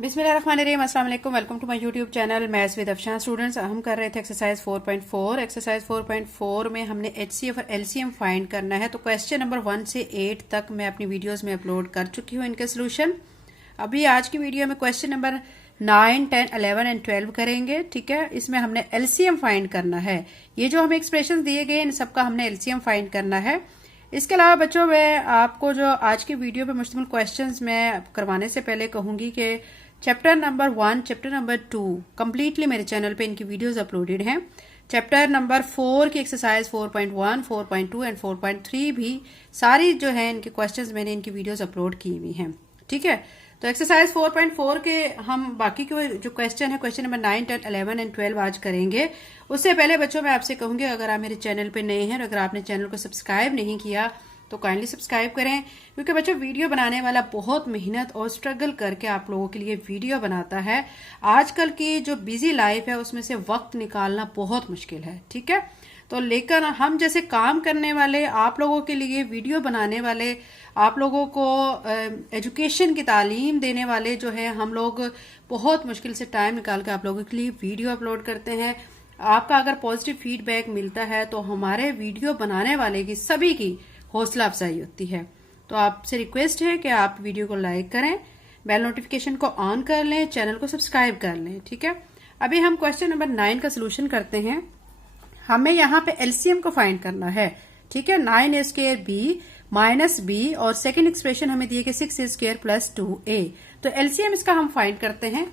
बिस्मिल्लाहिर्रहमानिर्रहीम, अस्सलाम वालेकुम। Welcome to my YouTube channel maths with Afshan. Students, हम कर रहे थे एक्सरसाइज 4.4। एक्सरसाइज 4.4 में हमने एचसीएफ और एलसीएम फाइंड करना है। तो क्वेश्चन नंबर 1 से 8 तक मैं अपनी वीडियोस में अपलोड कर चुकी हूँ इनके सोल्यूशन। अभी आज की वीडियो में क्वेश्चन नंबर 9, 10, 11 एंड 12 करेंगे। ठीक है, इसमें हमने एलसीएम फाइंड करना है। ये जो हमें एक्सप्रेशन दिए गए इन सबका हमने एलसीएम फाइंड करना है। इसके अलावा बच्चों, मैं आपको जो आज की वीडियो पे मुश्तमिल क्वेश्चंस मैं करवाने से पहले कहूंगी कि chapter number 1, chapter number 2 completely मेरे चैनल पे इनकी वीडियोस अपलोडेड हैं। चैप्टर नंबर 4 की एक्सरसाइज 4.1, 4.2 एंड 4.3 भी सारी जो है इनके क्वेश्चंस मैंने इनकी वीडियोस अपलोड की हुई हैं। ठीक है, तो एक्सरसाइज 4.4 के हम बाकी के जो क्वेश्चन है, क्वेश्चन नंबर 9, 10, 11 एंड 12 आज करेंगे। उससे पहले बच्चों, मैं आपसे कहूंगी, अगर आप मेरे चैनल पे नए हैं और अगर आपने चैनल को सब्सक्राइब नहीं किया तो काइंडली सब्सक्राइब करें, क्योंकि बच्चों वीडियो बनाने वाला बहुत मेहनत और स्ट्रगल करके आप लोगों के लिए वीडियो बनाता है। आजकल की जो बिजी लाइफ है उसमें से वक्त निकालना बहुत मुश्किल है। ठीक है, तो लेकर हम जैसे काम करने वाले, आप लोगों के लिए वीडियो बनाने वाले, आप लोगों को एजुकेशन की तालीम देने वाले जो है, हम लोग बहुत मुश्किल से टाइम निकाल के आप लोगों के लिए वीडियो अपलोड करते हैं। आपका अगर पॉजिटिव फीडबैक मिलता है तो हमारे वीडियो बनाने वाले की, सभी की हौसला अफजाई होती है। तो आपसे रिक्वेस्ट है कि आप वीडियो को लाइक करें, बेल नोटिफिकेशन को ऑन कर लें, चैनल को सब्सक्राइब कर लें। ठीक है, अभी हम क्वेश्चन नंबर 9 का सोल्यूशन करते हैं। हमें यहाँ पे एलसीएम को फाइंड करना है। ठीक है, 9a square b minus b और सेकेंड एक्सप्रेशन हमें दिए कि 6a स्क्वायर प्लस 2a। तो एलसीएम इसका हम फाइंड करते हैं।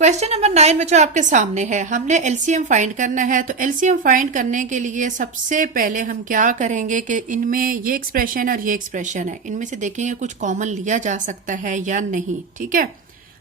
क्वेश्चन नंबर 9 बच्चों आपके सामने है। हमने एलसीएम फाइंड करना है। तो एलसीएम फाइंड करने के लिए सबसे पहले हम क्या करेंगे कि इनमें ये एक्सप्रेशन और ये एक्सप्रेशन है, इनमें से देखेंगे कुछ कॉमन लिया जा सकता है या नहीं। ठीक है,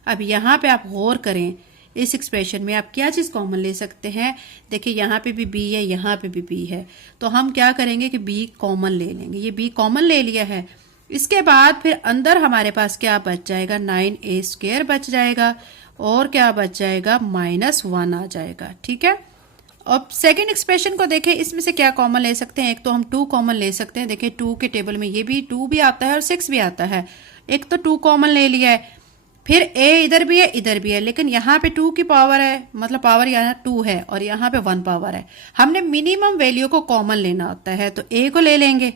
अब यहाँ पे आप गौर करें, इस एक्सप्रेशन में आप क्या चीज कॉमन ले सकते हैं। देखिए, यहाँ पे भी बी है, यहाँ पे भी बी है, तो हम क्या करेंगे कि बी कॉमन ले लेंगे। ये बी कॉमन ले लिया है। इसके बाद फिर अंदर हमारे पास क्या बच जाएगा, 9a स्क्वायर बच जाएगा और क्या बच जाएगा, -1 आ जाएगा। ठीक है, अब सेकेंड एक्सप्रेशन को देखें, इसमें से क्या कॉमन ले सकते हैं। एक तो हम 2 कॉमन ले सकते हैं। देखिए, 2 के टेबल में ये भी 2 भी आता है और 6 भी आता है। एक तो 2 कॉमन ले लिया है, फिर a इधर भी है, इधर भी है, लेकिन यहाँ पे 2 की पावर है, मतलब पावर यहाँ 2 है और यहाँ पे 1 पावर है। हमने मिनिमम वैल्यू को कॉमन लेना होता है, तो a को ले लेंगे।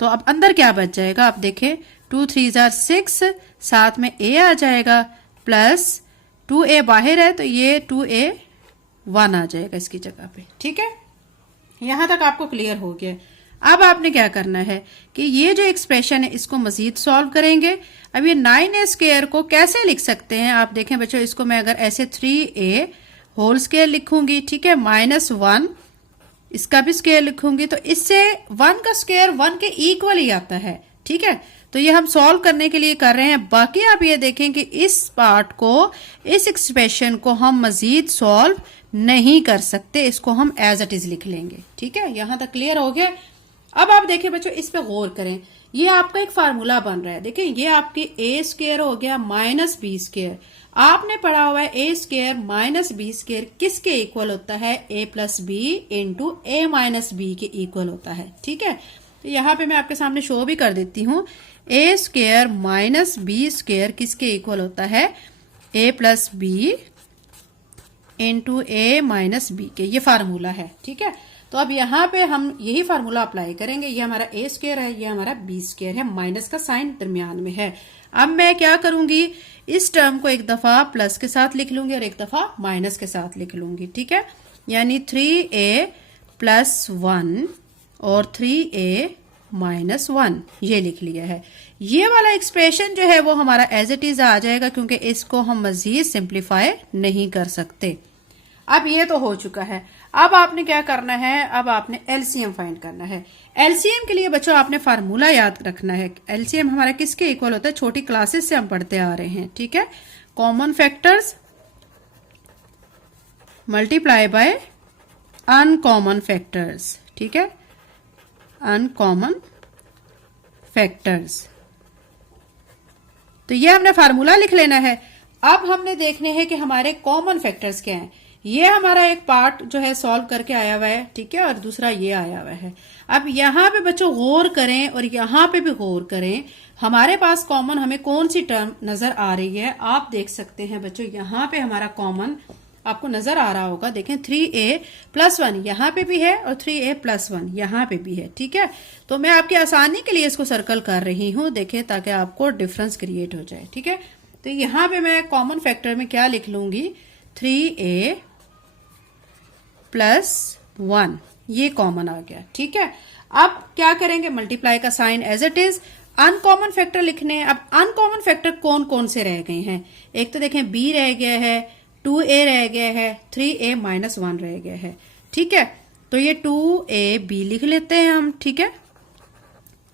तो अब अंदर क्या बच जाएगा, आप देखें, 2 3 6, साथ में a आ जाएगा, प्लस 2a बाहर है तो ये 2a1 आ जाएगा इसकी जगह पे। ठीक है, यहां तक आपको क्लियर हो गया। अब आपने क्या करना है कि ये जो एक्सप्रेशन है इसको मजीद सॉल्व करेंगे। अब ये 9a स्क्वायर को कैसे लिख सकते हैं, आप देखें बच्चों, इसको मैं अगर ऐसे 3a होल स्क्वायर लिखूंगी, ठीक है, -1 इसका भी स्क्वायर लिखूंगी, तो इससे 1 का स्क्वायर 1 के इक्वल ही आता है। ठीक है, तो ये हम सॉल्व करने के लिए कर रहे हैं। बाकी आप ये देखें कि इस पार्ट को, इस एक्सप्रेशन को हम मजीद सॉल्व नहीं कर सकते, इसको हम एज इट इज लिख लेंगे। ठीक है, यहां तक क्लियर हो गया। अब आप देखिए बच्चों, इस पे गौर करें, ये आपका एक फार्मूला बन रहा है। देखिए, ये आपकी a स्क्वायर हो गया माइनस बी स्क्वायर। आपने पढ़ा हुआ है a square minus B square किसके इक्वल होता है, a plus B into a minus B के इक्वल होता है। ठीक है, तो यहाँ पे मैं आपके सामने शो भी कर देती हूँ। a square minus B square किसके इक्वल होता है, a plus B into a minus B के, ये फार्मूला है। ठीक है, तो अब यहाँ पे हम यही फार्मूला अप्लाई करेंगे। ये हमारा a स्क्वायर है, ये हमारा b स्क्वायर है, माइनस का साइन दरमियान में है। अब मैं क्या करूंगी, इस टर्म को एक दफा प्लस के साथ लिख लूंगी और एक दफा माइनस के साथ लिख लूंगी। ठीक है, यानी 3a प्लस 1 और 3a माइनस 1 ये लिख लिया है। ये वाला एक्सप्रेशन जो है वो हमारा एज इट इज आ जाएगा, क्योंकि इसको हम मजीद सिंप्लीफाई नहीं कर सकते। अब ये तो हो चुका है। अब आपने क्या करना है, अब आपने एलसीएम फाइंड करना है। एलसीएम के लिए बच्चों आपने फार्मूला याद रखना है। एलसीएम हमारा किसके इक्वल होता है, छोटी क्लासेस से हम पढ़ते आ रहे हैं। ठीक है, common factors multiply by uncommon factors. ठीक है, अनकॉमन फैक्टर्स, तो ये हमने फार्मूला लिख लेना है। अब हमने देखने हैं कि हमारे कॉमन फैक्टर्स क्या हैं। ये हमारा एक पार्ट जो है सॉल्व करके आया हुआ है, ठीक है, और दूसरा ये आया हुआ है। अब यहाँ पे बच्चों गौर करें और यहाँ पे भी गौर करें, हमारे पास कॉमन हमें कौन सी टर्म नजर आ रही है। आप देख सकते हैं बच्चों यहाँ पे हमारा कॉमन आपको नजर आ रहा होगा, देखें 3a+1 यहाँ पे भी है और 3a+1 यहाँ पे भी है, ठीक है। तो मैं आपकी आसानी के लिए इसको सर्कल कर रही हूँ, देखें, ताकि आपको डिफरेंस क्रिएट हो जाए, ठीक है। तो यहाँ पे मैं कॉमन फैक्टर में क्या लिख लूंगी, 3a+1, ये कॉमन आ गया, ठीक है। अब क्या करेंगे, मल्टीप्लाई का sign as it is, uncommon factor लिखने हैं। अब अनकॉमन फैक्टर कौन कौन से रह गए हैं, एक तो देखें b रह गया है, 2a रह गया है, 3a-1 रह गया है, ठीक है। तो ये 2ab लिख लेते हैं हम, ठीक है।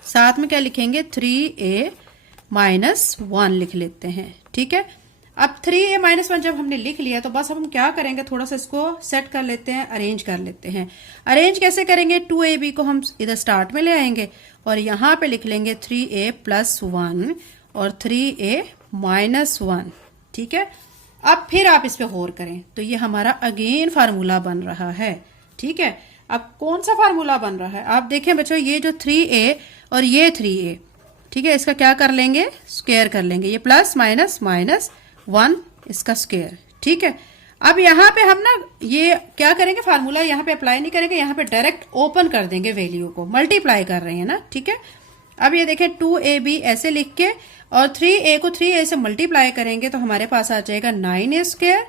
साथ में क्या लिखेंगे, 3a-1 लिख लेते हैं, ठीक है। अब 3a-1 जब हमने लिख लिया तो बस हम क्या करेंगे, थोड़ा सा इसको सेट कर लेते हैं, अरेंज कर लेते हैं। अरेंज कैसे करेंगे, 2ab को हम इधर स्टार्ट में ले आएंगे और यहां पे लिख लेंगे 3a+1 और 3a-1, ठीक है। अब फिर आप इस पे गौर करें तो ये हमारा अगेन फार्मूला बन रहा है, ठीक है। अब कौन सा फार्मूला बन रहा है, आप देखें बच्चों, ये जो 3a और ये 3a, ठीक है, इसका क्या कर लेंगे, स्क्वायर कर लेंगे, ये प्लस माइनस माइनस 1 इसका स्क्वायर, ठीक है। अब यहाँ पे हम ना ये क्या करेंगे, फार्मूला यहाँ पे अप्लाई नहीं करेंगे, यहाँ पे डायरेक्ट ओपन कर देंगे वैल्यू को, मल्टीप्लाई कर रहे हैं ना, ठीक है। अब ये देखें 2ab ऐसे लिख के और 3a को 3a से मल्टीप्लाई करेंगे तो हमारे पास आ जाएगा 9a²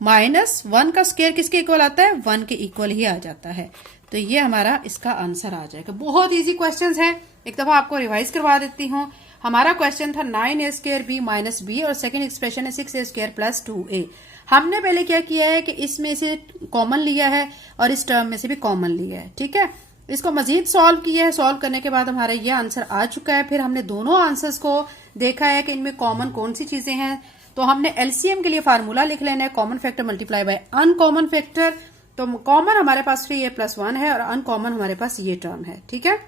माइनस 1 का स्क्वायर किसके इक्वल आता है, 1 के इक्वल ही आ जाता है। तो ये हमारा इसका आंसर आ जाएगा। बहुत इजी क्वेश्चन है, एक दफा आपको रिवाइज करवा देती हूँ। हमारा क्वेश्चन था 9a² b माइनस b और सेकेंड एक्सप्रेशन है 6a² + 2a। हमने पहले क्या किया है कि इसमें से कॉमन लिया है और इस टर्म में से भी कॉमन लिया है, ठीक है। इसको मजीद सॉल्व किया है, सॉल्व करने के बाद हमारा ये आंसर आ चुका है। फिर हमने दोनों आंसर्स को देखा है कि इनमें कॉमन कौन सी चीजें हैं। तो हमने एलसीएम के लिए फार्मूला लिख लेना है, common factor multiply by uncommon factor. तो कॉमन हमारे पास 3a+1 है और अनकॉमन हमारे पास ये टर्म है, ठीक है।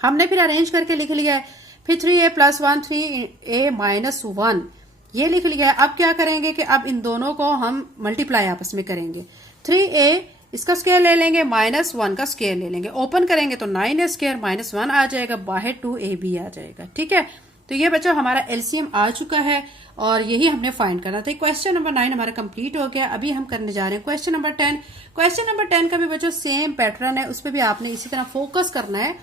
हमने फिर अरेंज करके लिख लिया है, फिर 3a+1 3a-1 ये लिख लिया है। अब क्या करेंगे कि अब इन दोनों को हम मल्टीप्लाई आपस में करेंगे, 3a इसका स्क्वायर ले लेंगे, -1 का स्क्वायर ले लेंगे, ओपन करेंगे तो 9a² - 1 आ जाएगा, बाहर 2ab आ जाएगा, ठीक है। तो ये बच्चों हमारा एलसीएम आ चुका है और यही हमने फाइंड करना था। क्वेश्चन नंबर 9 हमारा कंप्लीट हो गया। अभी हम करने जा रहे हैं क्वेश्चन नंबर 10। क्वेश्चन नंबर 10 का भी बच्चों सेम पैटर्न है, उस पर भी आपने इसी तरह फोकस करना है।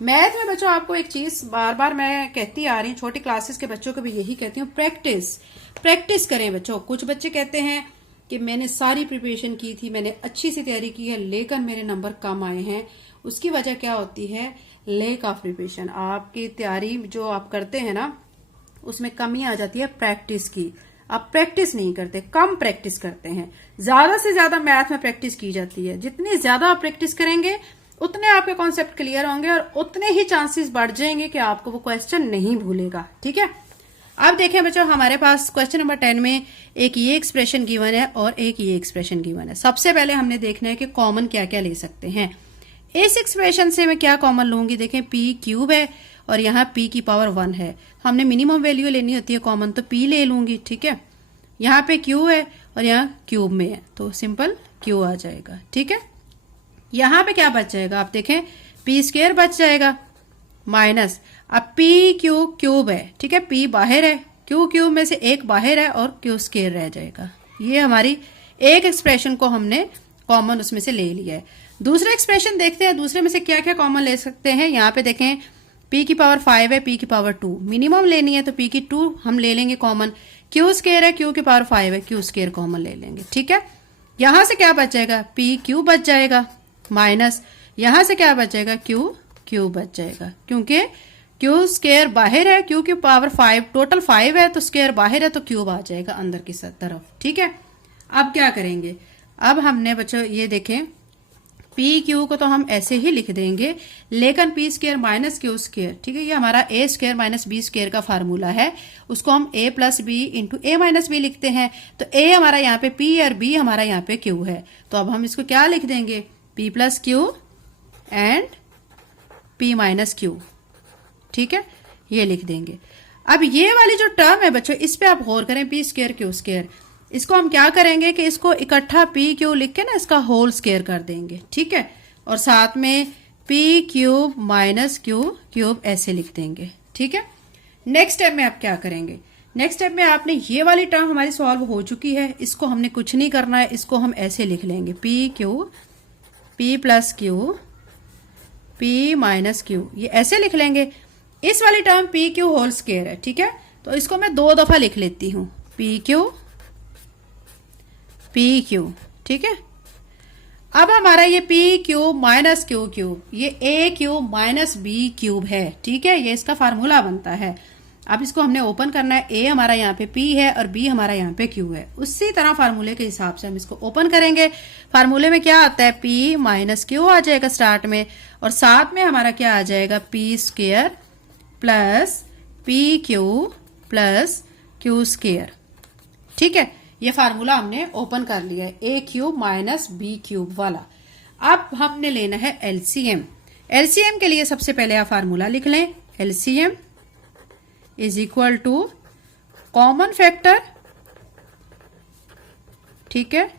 मैथ में बच्चों आपको एक चीज बार बार मैं कहती आ रही हूँ, छोटी क्लासेस के बच्चों को भी यही कहती हूँ, प्रैक्टिस करें बच्चों। कुछ बच्चे कहते हैं कि मैंने सारी प्रिपरेशन की थी, मैंने अच्छी सी तैयारी की है, लेकिन मेरे नंबर कम आए हैं। उसकी वजह क्या होती है, लैक ऑफ प्रिपरेशन। आपकी तैयारी जो आप करते हैं ना उसमें कमी आ जाती है प्रैक्टिस की। आप प्रैक्टिस नहीं करते, कम प्रैक्टिस करते हैं। ज्यादा से ज्यादा मैथ में प्रैक्टिस की जाती है। जितनी ज्यादा आप प्रैक्टिस करेंगे उतने आपके कॉन्सेप्ट क्लियर होंगे और उतने ही चांसेस बढ़ जाएंगे कि आपको वो क्वेश्चन नहीं भूलेगा, ठीक है। अब देखें बच्चों, हमारे पास क्वेश्चन नंबर 10 में एक ये एक्सप्रेशन गिवन है और एक ये एक्सप्रेशन गिवन है। सबसे पहले हमने देखना है कि कॉमन क्या क्या ले सकते हैं। इस एक्सप्रेशन से मैं क्या कॉमन लूंगी, देखें p³ है और यहाँ p⁻1 है। हमने मिनिमम वैल्यू लेनी होती है कॉमन, तो p ले लूंगी, ठीक है। यहाँ पे q है और यहाँ क्यूब में है तो सिंपल q आ जाएगा, ठीक है। यहाँ पे क्या बच जाएगा, आप देखें p² बच जाएगा माइनस, अब p³ है, ठीक है, p बाहर है, q³ में से एक बाहर है और q² रह जाएगा। ये हमारी एक एक्सप्रेशन को हमने कॉमन उसमें से ले लिया है। दूसरा एक्सप्रेशन देखते हैं, दूसरे में से क्या क्या कॉमन ले सकते हैं। यहाँ पे देखें p⁻5 है, p⁻2 मिनिमम लेनी है तो p⁻2 हम ले लेंगे कॉमन, q² है, q⁻5 है, q² कॉमन ले लेंगे, ठीक है। यहां से क्या बच जाएगा, p³ बच जाएगा माइनस, यहां से क्या बच जाएगा, q³ बच जाएगा, क्योंकि q² बाहर है, q⁻5 टोटल 5 है तो स्क्वायर बाहर है तो क्यूब आ जाएगा अंदर की तरफ, ठीक है। अब क्या करेंगे, अब हमने बच्चों ये देखें pq को तो हम ऐसे ही लिख देंगे, लेकिन p² - q², ठीक है, ये हमारा a² - b² का फार्मूला है। उसको हम a + b × a - b लिखते हैं। तो a हमारा यहाँ पे p और b हमारा यहाँ पे q है, तो अब हम इसको क्या लिख देंगे, p + q and p - q, ठीक है, ये लिख देंगे। अब ये वाली जो टर्म है बच्चों, इस पे आप गौर करें, p² q², इसको हम क्या करेंगे कि इसको इकट्ठा पी क्यू लिख के ना इसका होल स्क्वायर कर देंगे, ठीक है, और साथ में P cube minus Q cube ऐसे लिख देंगे, ठीक है। नेक्स्ट स्टेप में आप क्या करेंगे, नेक्स्ट स्टेप में आपने ये वाली टर्म हमारी सॉल्व हो चुकी है, इसको हमने कुछ नहीं करना है, इसको हम ऐसे लिख लेंगे P Q P plus Q P minus Q, ये ऐसे लिख लेंगे। इस वाली term P Q whole square है, ठीक है, तो इसको मैं 2 दफा लिख लेती हूं, पी क्यू, ठीक है। अब हमारा ये P cube minus Q cube ये ए क्यूब माइनस बी क्यूब है, ठीक है, ये इसका फार्मूला बनता है। अब इसको हमने ओपन करना है, ए हमारा यहाँ पे पी है और बी हमारा यहाँ पे क्यू है, उसी तरह फार्मूले के हिसाब से हम इसको ओपन करेंगे। फार्मूले में क्या आता है, पी माइनस क्यू आ जाएगा स्टार्ट में, और साथ में हमारा क्या आ जाएगा, P square plus P Q plus Q square, ठीक है। ये फार्मूला हमने ओपन कर लिया है, ए क्यूब माइनस बी क्यूब वाला। अब हमने लेना है एलसीएम। एलसीएम के लिए सबसे पहले आप फार्मूला लिख लें, LCM is equal to common factor, ठीक है,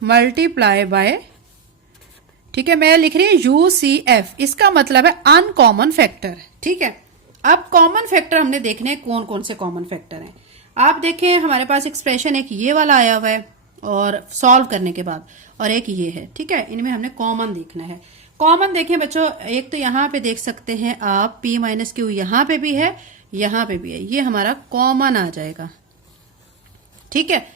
मल्टीप्लाई बाय, ठीक है, मैं लिख रही हूं यूसीएफ, इसका मतलब है अनकॉमन फैक्टर, ठीक है। अब कॉमन फैक्टर हमने देखने हैं कौन कौन से कॉमन फैक्टर हैं। आप देखें हमारे पास एक्सप्रेशन एक ये वाला आया हुआ है और सॉल्व करने के बाद, और एक ये है, ठीक है, इनमें हमने कॉमन देखना है। कॉमन देखें बच्चों, एक तो यहाँ पे देख सकते हैं आप p माइनस क्यू यहाँ पे भी है, यहाँ पे भी है, ये हमारा कॉमन आ जाएगा, ठीक है।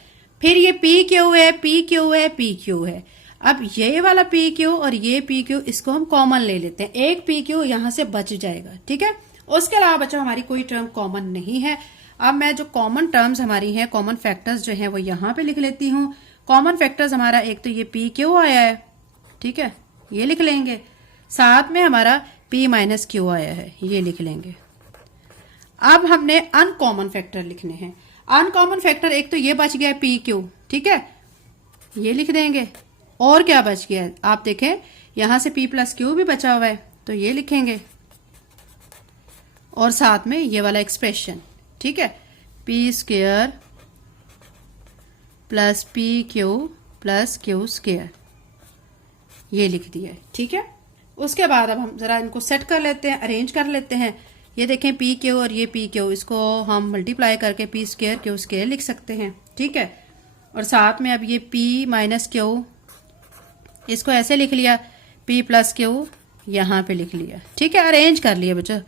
फिर ये पी क्यू है, पी क्यू है, पी क्यू है। अब ये वाला पी क्यू और ये पी क्यू, इसको हम कॉमन ले लेते हैं, एक पी क्यू यहाँ से बच जाएगा, ठीक है। उसके अलावा बच्चों हमारी कोई टर्म कॉमन नहीं है। अब मैं जो कॉमन टर्म्स हमारी हैं, कॉमन फैक्टर्स जो हैं वो यहाँ पे लिख लेती हूँ। कॉमन फैक्टर्स हमारा एक तो ये पी क्यू आया है, ठीक है, ये लिख लेंगे, साथ में हमारा पी माइनस क्यू आया है, ये लिख लेंगे। अब हमने अनकॉमन फैक्टर लिखने हैं। अनकॉमन फैक्टर एक तो ये बच गया है पी क्यू, ठीक है, ये लिख देंगे। और क्या बच गया है, आप देखें यहां से पी प्लस क्यू भी बचा हुआ है, तो ये लिखेंगे, और साथ में ये वाला एक्सप्रेशन, ठीक है, P square plus P Q plus Q square, ये लिख दिया है, ठीक है। उसके बाद अब हम जरा इनको सेट कर लेते हैं, अरेंज कर लेते हैं। ये देखें पी क्यू और ये पी क्यू, इसको हम मल्टीप्लाई करके पी स्क्वायर क्यू स्क्वायर लिख सकते हैं, ठीक है। और साथ में अब ये पी माइनस क्यू, इसको ऐसे लिख लिया, पी प्लस क्यू यहाँ पे लिख लिया, ठीक है, अरेंज कर लिया बच्चों,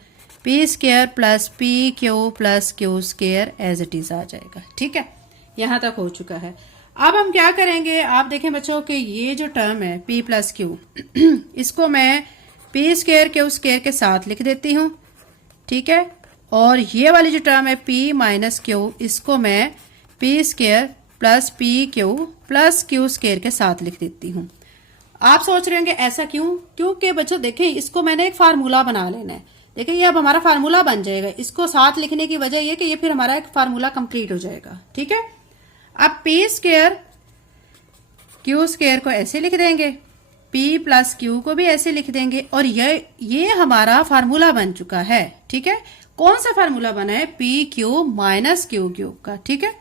P square plus P Q plus Q square as it is आ जाएगा, ठीक है। यहाँ तक हो चुका है। अब हम क्या करेंगे, आप देखें बच्चों कि ये जो टर्म है पी प्लस क्यू, इसको मैं पी स्क्वायर क्यू स्क्वायर के साथ लिख देती हूँ, ठीक है। और ये वाली जो टर्म है पी माइनस क्यू, इसको मैं P square plus P Q plus Q square के साथ लिख देती हूँ। आप सोच रहे होंगे ऐसा क्यों, क्योंकि बच्चों देखें इसको मैंने एक फार्मूला बना लेना है। देखिए ये अब हमारा फार्मूला बन जाएगा, इसको साथ लिखने की वजह ये कि ये फिर हमारा एक फार्मूला कंप्लीट हो जाएगा, ठीक है। अब पी स्क्वायर क्यू स्क्वायर को ऐसे लिख देंगे, पी प्लस क्यू को भी ऐसे लिख देंगे, और ये हमारा फार्मूला बन चुका है, ठीक है। कौन सा फार्मूला बना है, P Q minus Q cube का, ठीक है,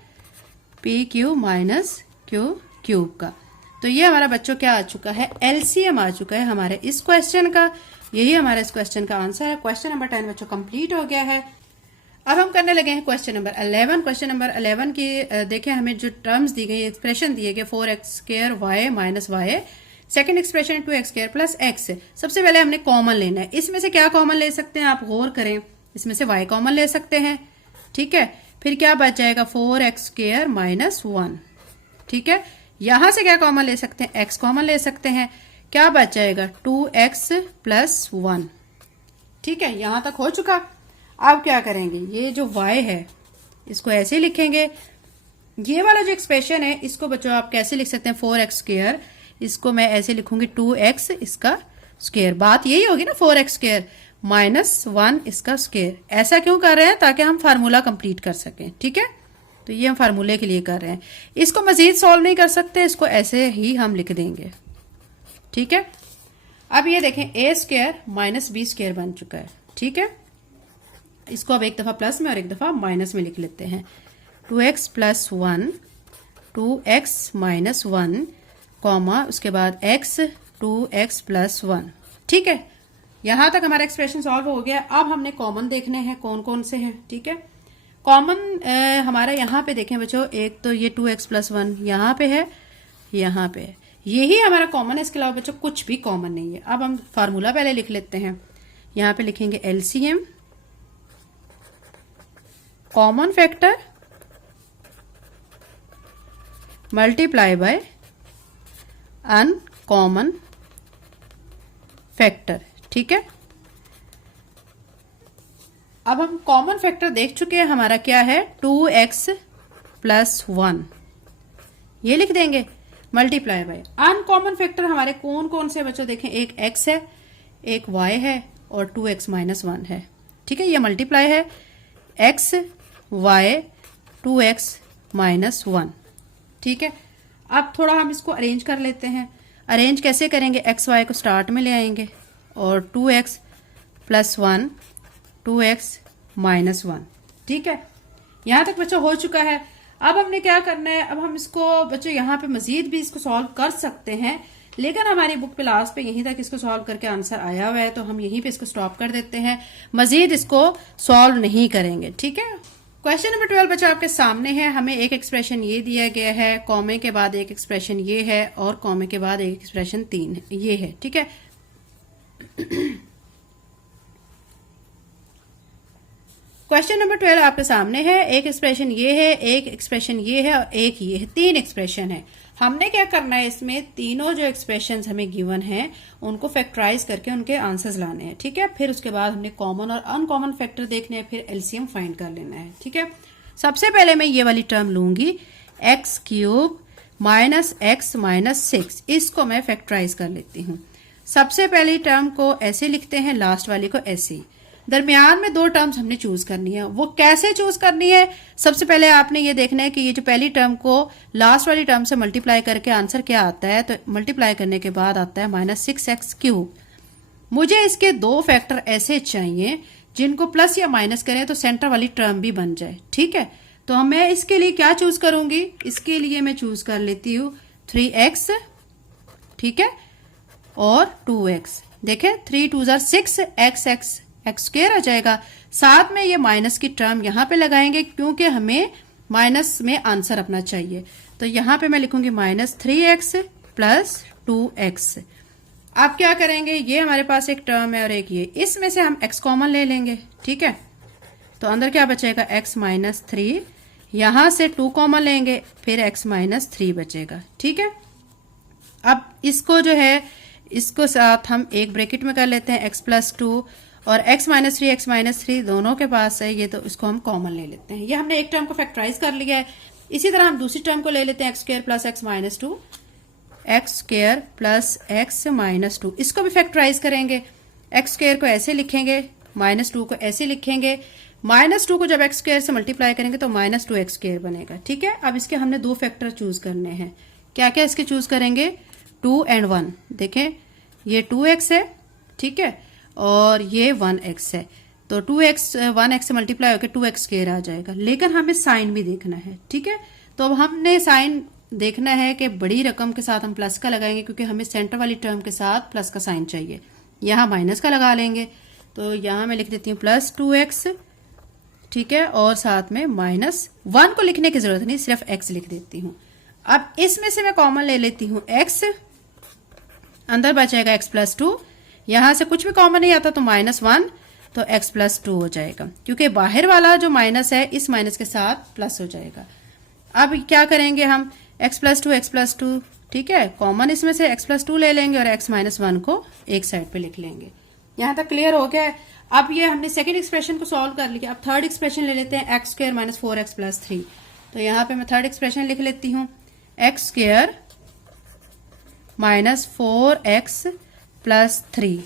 P Q minus Q cube का। तो ये हमारा बच्चों क्या आ चुका है, एलसीएम आ चुका है हमारे इस क्वेश्चन का। यही हमारा इस क्वेश्चन का आंसर है। क्वेश्चन नंबर 10 बच्चों कंप्लीट हो गया है। अब हम करने लगे हैं क्वेश्चन नंबर 11। क्वेश्चन नंबर 11 की देखें हमें जो टर्म्स दी गई, एक्सप्रेशन दिए गए 4x square y minus y, second expression 2x square plus x। सबसे पहले हमने कॉमन लेना है, इसमें से क्या कॉमन ले सकते हैं, आप गौर करें, इसमें से y कॉमन ले सकते हैं, ठीक है। फिर क्या बच जाएगा 4x स्क्वायर माइनस 1, ठीक है। यहां से क्या कॉमन ले सकते हैं, x कॉमन ले सकते हैं, क्या बच जाएगा 2x प्लस 1, ठीक है। यहां तक हो चुका। अब क्या करेंगे, ये जो y है इसको ऐसे लिखेंगे। ये वाला जो एक्सप्रेशन है इसको बच्चों आप कैसे लिख सकते हैं, 4x स्क्वायर, इसको मैं ऐसे लिखूंगी 2x इसका स्क्वायर। बात यही होगी ना, 4x स्क्वायर माइनस 1 इसका स्क्वायर। ऐसा क्यों कर रहे हैं, ताकि हम फार्मूला कंप्लीट कर सकें, ठीक है। तो ये हम फार्मूले के लिए कर रहे हैं। इसको मजीद सॉल्व नहीं कर सकते, इसको ऐसे ही हम लिख देंगे, ठीक है। अब ये देखें a square minus B square बन चुका है, ठीक है। इसको अब एक दफा प्लस में और एक दफा माइनस में लिख लेते हैं। 2x plus 1 2x minus 1 comma उसके बाद x 2x प्लस 1। ठीक है, यहां तक हमारा एक्सप्रेशन सॉल्व हो गया। अब हमने कॉमन देखने हैं कौन कौन से हैं। ठीक है, कॉमन हमारा यहाँ पे देखें बच्चों, एक तो ये 2x प्लस 1 यहाँ पे है, यहाँ पे है, यही हमारा कॉमन है। इसके अलावा बच्चों कुछ भी कॉमन नहीं है। अब हम फार्मूला पहले लिख लेते हैं। यहाँ पे लिखेंगे LCM common factor multiply by uncommon factor. ठीक है, अब हम कॉमन फैक्टर देख चुके हैं, हमारा क्या है 2x प्लस 1, ये लिख देंगे मल्टीप्लाई बाय अनकॉमन फैक्टर हमारे कौन कौन से बच्चों देखें, एक x है, एक y है और 2x माइनस 1 है। ठीक है, ये मल्टीप्लाई है x y 2x माइनस 1। ठीक है, अब थोड़ा हम इसको अरेंज कर लेते हैं। अरेंज कैसे करेंगे, x y को स्टार्ट में ले आएंगे और 2x प्लस 1 2x माइनस 1। ठीक है, यहां तक बच्चों हो चुका है। अब हमने क्या करना है, अब हम इसको बच्चों यहाँ पे मजीद भी इसको सॉल्व कर सकते हैं, लेकिन हमारी बुक पे लास्ट पे यहीं तक इसको सॉल्व करके आंसर आया हुआ है, तो हम यहीं पे इसको स्टॉप कर देते हैं, मजीद इसको सॉल्व नहीं करेंगे। ठीक है, क्वेश्चन नंबर 12 बच्चों आपके सामने है। हमें एक एक्सप्रेशन ये दिया गया है, कॉमे के बाद एक एक्सप्रेशन ये है और कॉमे के बाद एक एक्सप्रेशन 3 है, ये है। ठीक है, क्वेश्चन नंबर 12 आपके सामने है। एक एक्सप्रेशन ये है, एक एक्सप्रेशन ये है और एक ये है, 3 एक्सप्रेशन है। हमने क्या करना है, इसमें तीनों जो एक्सप्रेशंस हमें गिवन हैं उनको फैक्टराइज करके उनके आंसर्स लाने हैं। ठीक है, फिर उसके बाद हमने कॉमन और अनकॉमन फैक्टर देखने हैं, फिर एलसीएम फाइंड कर लेना है। ठीक है, सबसे पहले मैं ये वाली टर्म लूंगी x cube minus x minus 6, इसको मैं फैक्टराइज कर लेती हूँ। सबसे पहली टर्म को ऐसे लिखते हैं, लास्ट वाली को ऐसे ही। दरमियान में 2 टर्म्स हमने चूज करनी है, वो कैसे चूज करनी है, सबसे पहले आपने ये देखना है कि ये जो पहली टर्म को लास्ट वाली टर्म से मल्टीप्लाई करके आंसर क्या आता है, तो मल्टीप्लाई करने के बाद आता है माइनस 6x क्यूब। मुझे इसके 2 फैक्टर ऐसे चाहिए जिनको प्लस या माइनस करें तो सेंटर वाली टर्म भी बन जाए। ठीक है, तो मैं इसके लिए क्या चूज करूंगी, इसके लिए मैं चूज कर लेती हूँ 3x। ठीक है, और 2x। देखें 3 2 6 x स्क्वायर आ जाएगा। साथ में ये माइनस की टर्म यहां पे लगाएंगे क्योंकि हमें माइनस में आंसर अपना चाहिए, तो यहां पे मैं लिखूंगी माइनस 3x प्लस 2x। अब क्या करेंगे, ये हमारे पास एक टर्म है और एक ये, इसमें से हम x कॉमन ले लेंगे। ठीक है, तो अंदर क्या बचेगा x माइनस 3, यहां से 2 कॉमन लेंगे, फिर x माइनस 3 बचेगा। ठीक है, अब इसको जो है इसको साथ हम एक ब्रैकेट में कर लेते हैं, x प्लस 2 और x माइनस 3 दोनों के पास है ये, तो इसको हम कॉमन ले लेते हैं। ये हमने एक टर्म को फैक्टराइज कर लिया है। इसी तरह हम दूसरी टर्म को ले लेते हैं, x square plus x minus 2, x square plus x minus 2, इसको भी फैक्टराइज करेंगे। एक्स स्क्वायर को ऐसे लिखेंगे, माइनस 2 को ऐसे लिखेंगे, माइनस 2 को जब एक्स स्क्वायर से मल्टीप्लाई करेंगे तो माइनस 2 एक्स स्क्वायर बनेगा। ठीक है, अब इसके हमने 2 फैक्टर चूज करने हैं। क्या क्या इसके चूज करेंगे, 2 और 1। देखें ये 2x है, ठीक है, और ये 1x है, तो 2x 1x से मल्टीप्लाई होकर 2x स्क्वायर आ जाएगा। लेकिन हमें साइन भी देखना है। ठीक है, तो अब हमने साइन देखना है कि बड़ी रकम के साथ हम प्लस का लगाएंगे क्योंकि हमें सेंटर वाली टर्म के साथ प्लस का साइन चाहिए। यहाँ माइनस का लगा लेंगे, तो यहाँ मैं लिख देती हूँ प्लस 2x। ठीक है, और साथ में माइनस 1 को लिखने की जरूरत नहीं, सिर्फ x लिख देती हूँ। अब इसमें से मैं कॉमन ले लेती हूँ x, अंदर बचेगा x प्लस 2, यहां से कुछ भी कॉमन नहीं आता तो माइनस 1, तो x प्लस 2 हो जाएगा क्योंकि बाहर वाला जो माइनस है इस माइनस के साथ प्लस हो जाएगा। अब क्या करेंगे हम, x प्लस 2, ठीक है, कॉमन इसमें से x प्लस 2 ले लेंगे और x माइनस 1 को एक साइड पे लिख लेंगे। यहां तक क्लियर हो गया है। अब ये हमने सेकेंड एक्सप्रेशन को सॉल्व कर लिया। अब थर्ड एक्सप्रेशन ले लेते हैं, x square minus 4x plus 3, तो यहाँ पे मैं थर्ड एक्सप्रेशन लिख लेती हूँ, x square minus 4x plus 3।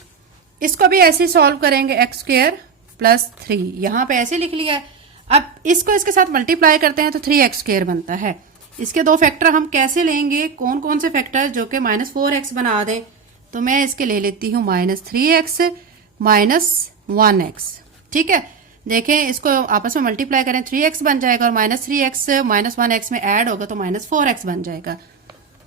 इसको भी ऐसे ही सॉल्व करेंगे, एक्स स्क्वायर प्लस 3, यहाँ पे ऐसे लिख लिया है। अब इसको इसके साथ मल्टीप्लाई करते हैं तो 3x स्क्वायर बनता है। इसके 2 फैक्टर हम कैसे लेंगे, कौन कौन से फैक्टर जो कि माइनस 4x बना दें, तो मैं इसके ले लेती हूँ माइनस 3x माइनस 1x। ठीक है, देखें इसको आपस में मल्टीप्लाई करें 3x बन जाएगा और -3x -1x में ऐड होगा तो -4x बन जाएगा।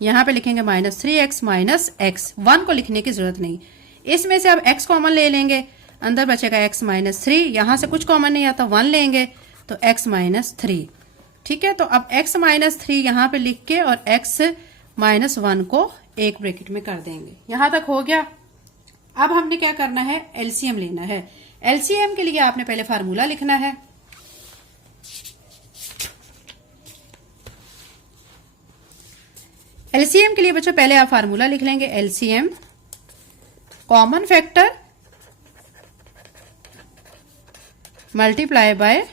यहाँ पे लिखेंगे -3x -x, 1 को लिखने की जरूरत नहीं। इसमें से अब x कॉमन ले लेंगे, अंदर बचेगा x -3, यहाँ से कुछ कॉमन नहीं आता 1 लेंगे तो x -3। ठीक है, तो अब x -3 यहाँ पे लिख के और x -1 को एक ब्रैकेट में कर देंगे। यहां तक हो गया। अब हमने क्या करना है, एलसीएम लेना है। एलसीएम के लिए आपने पहले फार्मूला लिखना है। एलसीएम के लिए बच्चों पहले आप फार्मूला लिख लेंगे। LCM common factor multiply by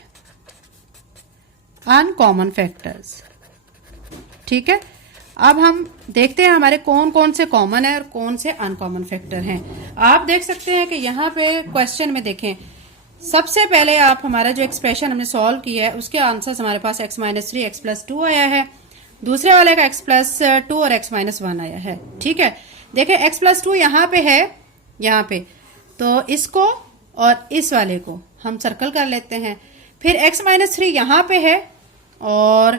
uncommon factors. ठीक है, अब हम देखते हैं हमारे कौन कौन से कॉमन है और कौन से अनकॉमन फैक्टर हैं। आप देख सकते हैं कि यहाँ पे क्वेश्चन में देखें, सबसे पहले आप हमारा जो एक्सप्रेशन हमने सॉल्व किया है उसके आंसर हमारे पास x -3 x +2 आया है, दूसरे वाले का x +2 और x -1 आया है। ठीक है, देखें x +2 यहाँ पे है, यहाँ पे तो इसको और इस वाले को हम सर्कल कर लेते हैं। फिर x -3 यहाँ पे है और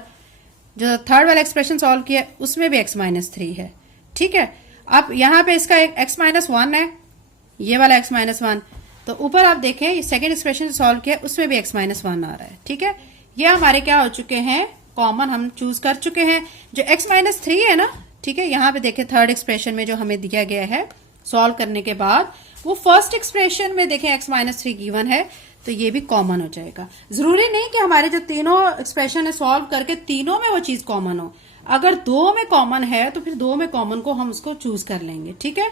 जो थर्ड वाला एक्सप्रेशन सॉल्व किया उसमें भी x -3 है। ठीक है, अब यहाँ पे इसका एक x -1 है, ये वाला x -1, तो ऊपर आप देखें ये सेकेंड एक्सप्रेशन सॉल्व किया उसमें भी x -1 आ रहा है। ठीक है, ये हमारे क्या हो चुके हैं, कॉमन हम चूज कर चुके हैं। जो x -3 है ना, ठीक है, यहाँ पे देखें थर्ड एक्सप्रेशन में जो हमें दिया गया है सॉल्व करने के बाद, वो फर्स्ट एक्सप्रेशन में देखें x -3 गिवन है तो ये भी कॉमन हो जाएगा। जरूरी नहीं कि हमारे जो तीनों एक्सप्रेशन है सॉल्व करके तीनों में वो चीज कॉमन हो, अगर दो में कॉमन है तो फिर दो में कॉमन को हम उसको चूज कर लेंगे। ठीक है,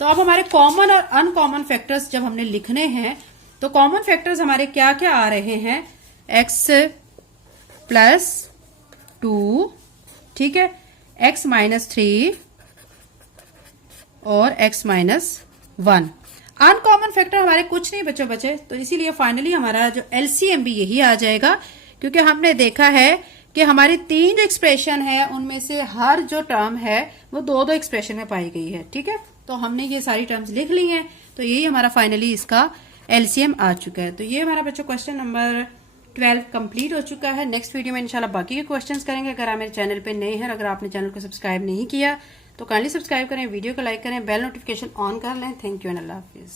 तो अब हमारे कॉमन और अनकॉमन फैक्टर्स जब हमने लिखने हैं तो कॉमन फैक्टर्स हमारे क्या क्या आ रहे हैं, x +2, ठीक है, x -3 और x -1। अनकॉमन फैक्टर हमारे कुछ नहीं बच्चों बचे, तो इसीलिए फाइनली हमारा जो एलसीएम भी यही आ जाएगा, क्योंकि हमने देखा है कि हमारी तीन जो एक्सप्रेशन है उनमें से हर जो टर्म है वो दो दो एक्सप्रेशन में पाई गई है। ठीक है, तो हमने ये सारी टर्म्स लिख ली हैं, तो यही हमारा फाइनली इसका एलसीएम आ चुका है। तो ये हमारा बच्चों क्वेश्चन नंबर 12 कंप्लीट हो चुका है। नेक्स्ट वीडियो में इंशाल्लाह बाकी के क्वेश्चंस करेंगे। अगर आप मेरे चैनल पे नए हैं और अगर आपने चैनल को सब्सक्राइब नहीं किया तो काइंडली सब्सक्राइब करें, वीडियो को लाइक करें, बेल नोटिफिकेशन ऑन कर लें। Thank you and Allah Hafiz.